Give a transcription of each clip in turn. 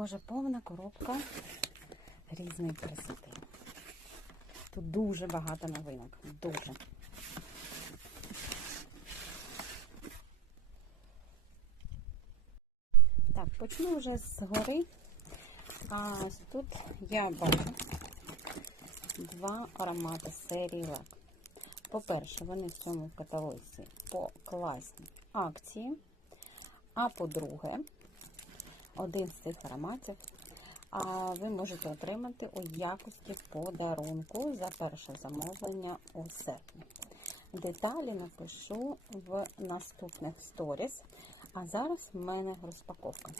боже, повна коробка різної красоти. Тут дуже багато новинок. Дуже. Так, почну вже з гори. А ось тут я бачу два аромати серії лак. По-перше, вони в цьому каталозі по класній акції. А по-друге, один з цих ароматів а ви можете отримати у якості подарунку за перше замовлення у серпні. Деталі напишу в наступних сторіс. А зараз в мене розпаковка.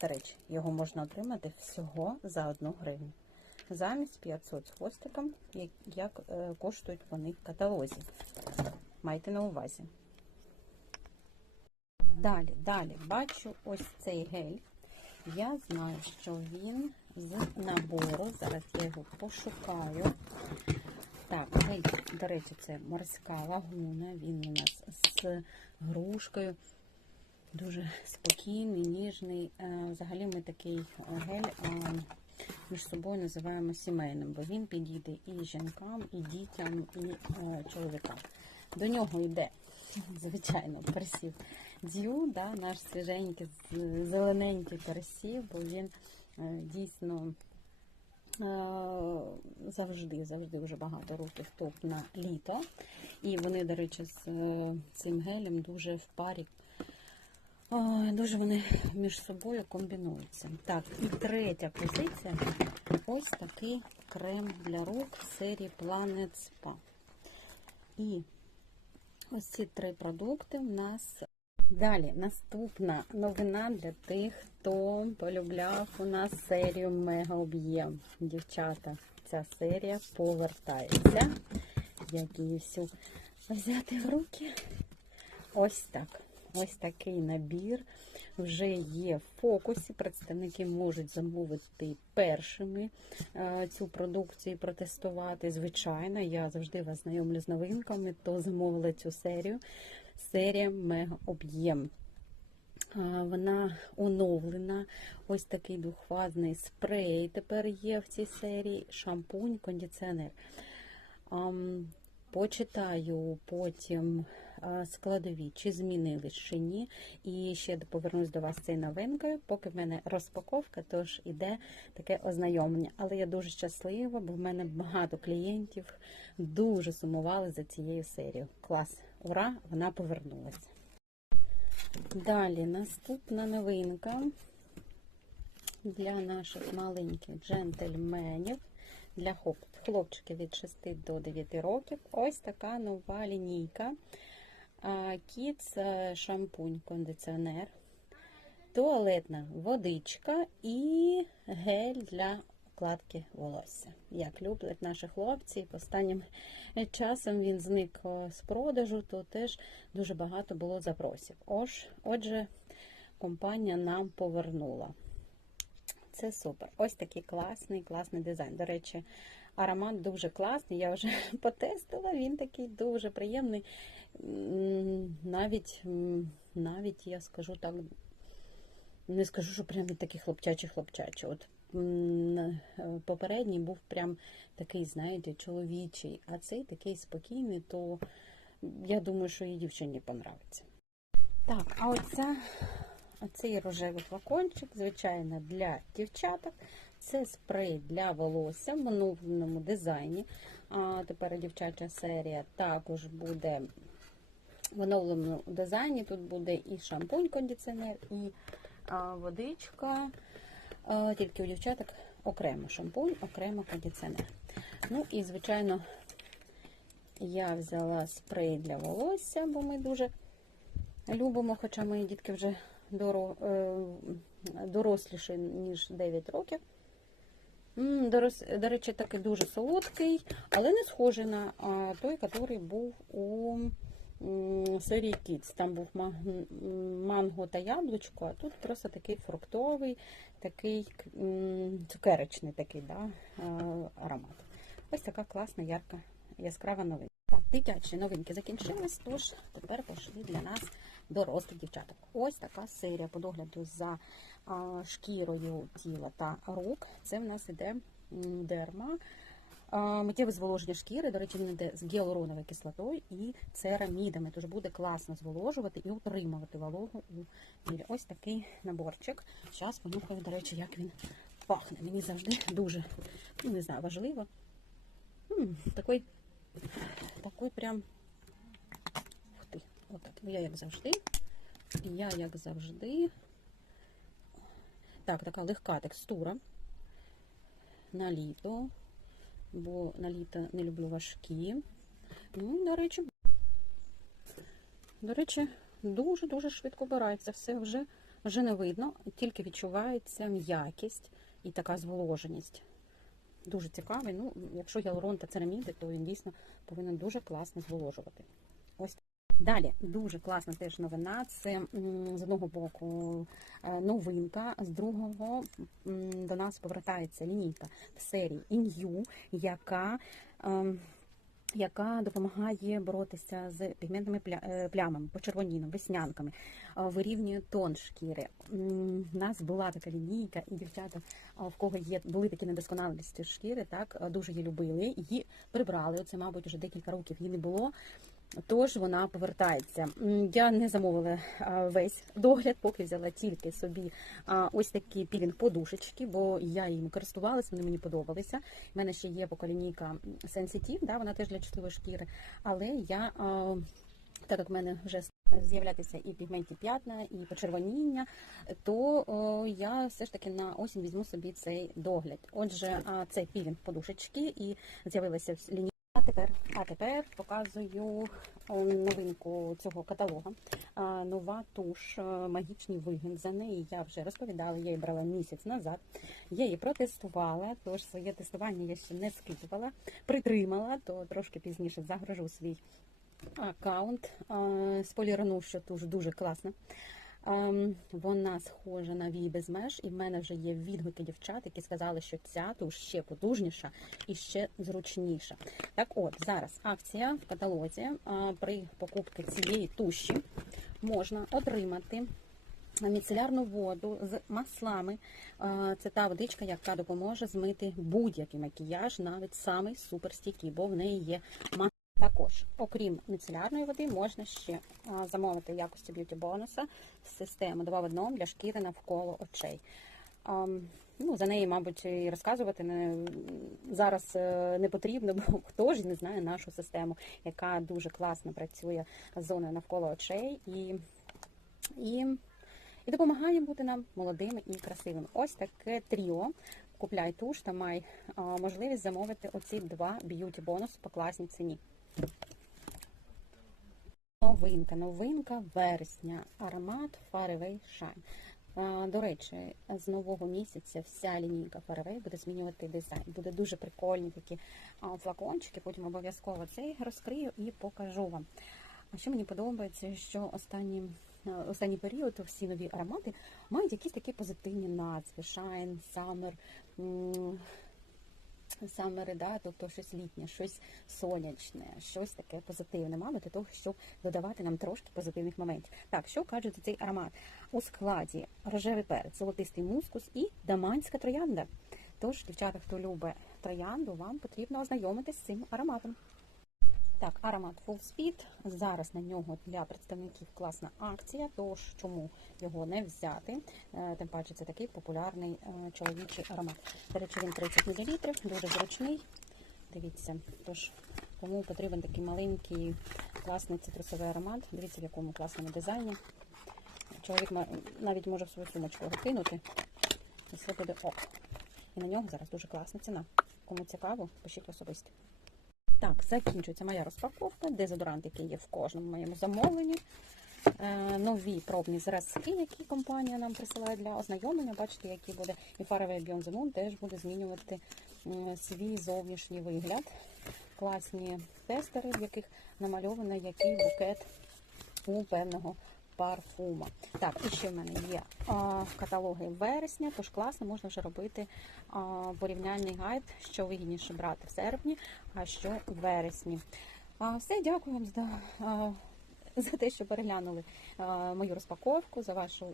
До речі, його можна отримати всього за 1 гривню. Замість 500 з хвостиком, як, як е, коштують вони в каталозі. Майте на увазі. Далі, далі бачу ось цей гель. Я знаю, що він з набору. Зараз я його пошукаю. Так, гель, до речі, це морська лагуна. Він у нас з грушкою. Дуже спокійний, ніжний. Е, Взагалі ми такий гель між собою називаємо сімейним, бо він підійде і жінкам, і дітям, і е, чоловікам. До нього йде, звичайно, персів дю, да, наш свіженький, зелененький персів, бо він е, дійсно е, завжди, завжди вже багато років топ на літо. І вони, до речі, з е, цим гелем дуже в парі. Дуже вони між собою комбінуються. Так, і третя позиція ось такий крем для рук серії Planet Spa. І ось ці три продукти в нас. Далі наступна новина для тих, хто полюбляв у нас серію Мега Об'єм. Дівчата, ця серія повертається. Як її всю взяти в руки? Ось так. Ось такий набір вже є в фокусі. Представники можуть замовити першими е, цю продукцію і протестувати. Звичайно, я завжди вас знайомлю з новинками, то замовила цю серію. Серія Мега Об'єм. Вона оновлена. Ось такий двохфазний спрей. Тепер є в цій серії шампунь, кондиціонер. Почитаю потім складові, чи змінились, чи ні. І ще повернусь до вас цією новинкою, поки в мене розпаковка, тож іде таке ознайомлення. Але я дуже щаслива, бо в мене багато клієнтів дуже сумували за цією серією. Клас! Ура! Вона повернулася. Далі наступна новинка для наших маленьких джентльменів, для хлопчиків від 6 до 9 років. Ось така нова лінійка. Кіц шампунь, кондиціонер, туалетна водичка і гель для укладки волосся. Як люблять наші хлопці. Останнім часом він зник е, з продажу, то теж дуже багато було запросів. Ож, отже, компанія нам повернула. Це супер. Ось такий класний, класний дизайн. До речі, аромат дуже класний. Я вже потестила, він такий дуже приємний. Навіть, навіть я скажу так, не скажу, що прям такий хлопчачий-хлопчачий. От е, попередній був прям такий, знаєте, чоловічий, а цей такий спокійний, то я думаю, що і дівчині понравиться. Так, а оця, оцей рожевий флакончик, звичайно, для дівчаток. Це спрей для волосся в оновленому дизайні. А тепер дівчача серія також буде в оновленому дизайні. Тут буде і шампунь, кондиціонер, і водичка. Тільки у дівчаток окремо шампунь, окремо кондиціонер. Ну і, звичайно, я взяла спрей для волосся, бо ми дуже любимо, хоча мої дітки вже е, ніж 9 років. До, речі, такий дуже солодкий, але не схожий на той, який був у серії Kids. Там був манго та яблучко, а тут просто такий фруктовий, такий цукерочний такий да, аромат. Ось така класна, ярка, яскрава новинка. Дитячі новинки закінчились, тож тепер пішли для нас дорослих дівчаток. Ось така серія по догляду за шкірою тіла та рук. Це в нас іде дерма. Миттєве зволоження шкіри, до речі, він йде з гіалуроновою кислотою і церамідами, тож буде класно зволожувати і утримувати вологу у тілі. Ось такий наборчик. Зараз понюхаю, до речі, як він пахне. Мені завжди дуже, ну не знаю, важливо. М, такий такий прям. Ух ти, отак. Ну, я як завжди. Я як завжди. Так, така легка текстура. На літо. Бо на літо не люблю важкі. Ну, до речі, до речі, дуже-дуже швидко вбирається. Все вже, вже не видно, тільки відчувається м'якість і така зволоженість. Дуже цікавий. Ну, якщо гіалурон та цераміди, то він дійсно повинен дуже класно зволожувати. Ось далі дуже класна теж новина. Це з одного боку е, новинка, з другого до нас повертається лінійка в серії Ін'ю, яка. Яка допомагає боротися з пігментними е, плямами, почервонінами, веснянками, вирівнює тон шкіри. У нас була така лінійка, і дівчата, в кого є були такі недосконалості шкіри, так дуже її любили. Її прибрали. Це, мабуть, вже декілька років її не було. Тож вона повертається. Я не замовила весь догляд, поки взяла тільки собі ось такі пілінг подушечки, бо я їм користувалася, вони мені подобалися. У мене ще є поколінійка Sensitive, да, вона теж для чутливої шкіри. Але я, так як в мене вже з'являтися і пігментні п'ятна, і почервоніння, то я все ж таки на осінь візьму собі цей догляд. Отже, це пілінг подушечки і з'явилася лінійка. Тепер, а тепер показую новинку цього каталога. Нова туш е, магічний вигін. За неї я вже розповідала, я її брала місяць назад. Я її протестувала, тож своє тестування я ще не скидувала, притримала, то трошки пізніше загружу свій аккаунт. Спойлерну, що туш дуже класна. Ем, Вона схожа на вій без меж, і в мене вже є відгуки дівчат, які сказали, що ця туш ще потужніша і ще зручніша. Так от, зараз акція в каталозі. При покупці цієї туші можна отримати міцелярну воду з маслами. Це та водичка, яка допоможе змити будь-який макіяж, навіть самий суперстійкий, бо в неї є масло. Також, окрім міцелярної води, можна ще замовити в якості б'юті бонуса систему 2 в одному для шкіри навколо очей. Ну, за неї, мабуть, і розказувати не, зараз е, не потрібно, бо хто ж не знає нашу систему, яка дуже класно працює з зоною навколо очей і, і, і допомагає бути нам молодими і красивими. Ось таке тріо. Купляй туш та май можливість замовити оці два б'юті бонуси по класній ціні. Новинка, новинка вересня. Аромат Faraway Shine. До речі, з нового місяця вся лінійка Faraway буде змінювати дизайн. Буде дуже прикольні такі флакончики. Потім обов'язково цей розкрию і покажу вам. А що мені подобається, що останні, останній період всі нові аромати мають якісь такі позитивні назви: Shine, Summer. Саме, рида, тобто щось літнє, щось сонячне, щось таке позитивне, мабуть, для того, щоб додавати нам трошки позитивних моментів. Так, що за цей аромат? У складі рожевий перець, золотистий мускус і даманська троянда. Тож, дівчата, хто любить троянду, вам потрібно ознайомитись з цим ароматом. Так, аромат Full Speed. Зараз на нього для представників класна акція, тож чому його не взяти? Е, Тим паче це такий популярний е, чоловічий аромат. До речі, він 30 мл, дуже зручний. Дивіться, тож кому потрібен такий маленький класний цитрусовий аромат. Дивіться, в якому класному дизайні. Чоловік навіть може в свою сумочку кинути. І все буде ок. І на нього зараз дуже класна ціна. Кому цікаво, пишіть особисто. Так, закінчується моя розпаковка. Дезодорант, який є в кожному моєму замовленні. Е, нові пробні зразки, які компанія нам присилає для ознайомлення. Бачите, який буде і фаровий the теж буде змінювати свій зовнішній вигляд. Класні тестери, в яких намальовано який букет у певного парфума. Так, і ще в мене є а, каталоги вересня, тож класно, можна вже робити а, порівняльний гайд, що вигідніше брати в серпні, а що в вересні. А, Все, дякую вам за, а, за те, що переглянули а, мою розпаковку, за вашу,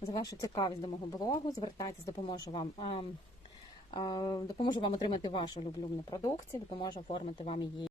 за вашу цікавість до мого блогу. Звертайтесь, допоможу вам. а, Допоможу вам отримати вашу улюблену продукцію, допоможу оформити вам її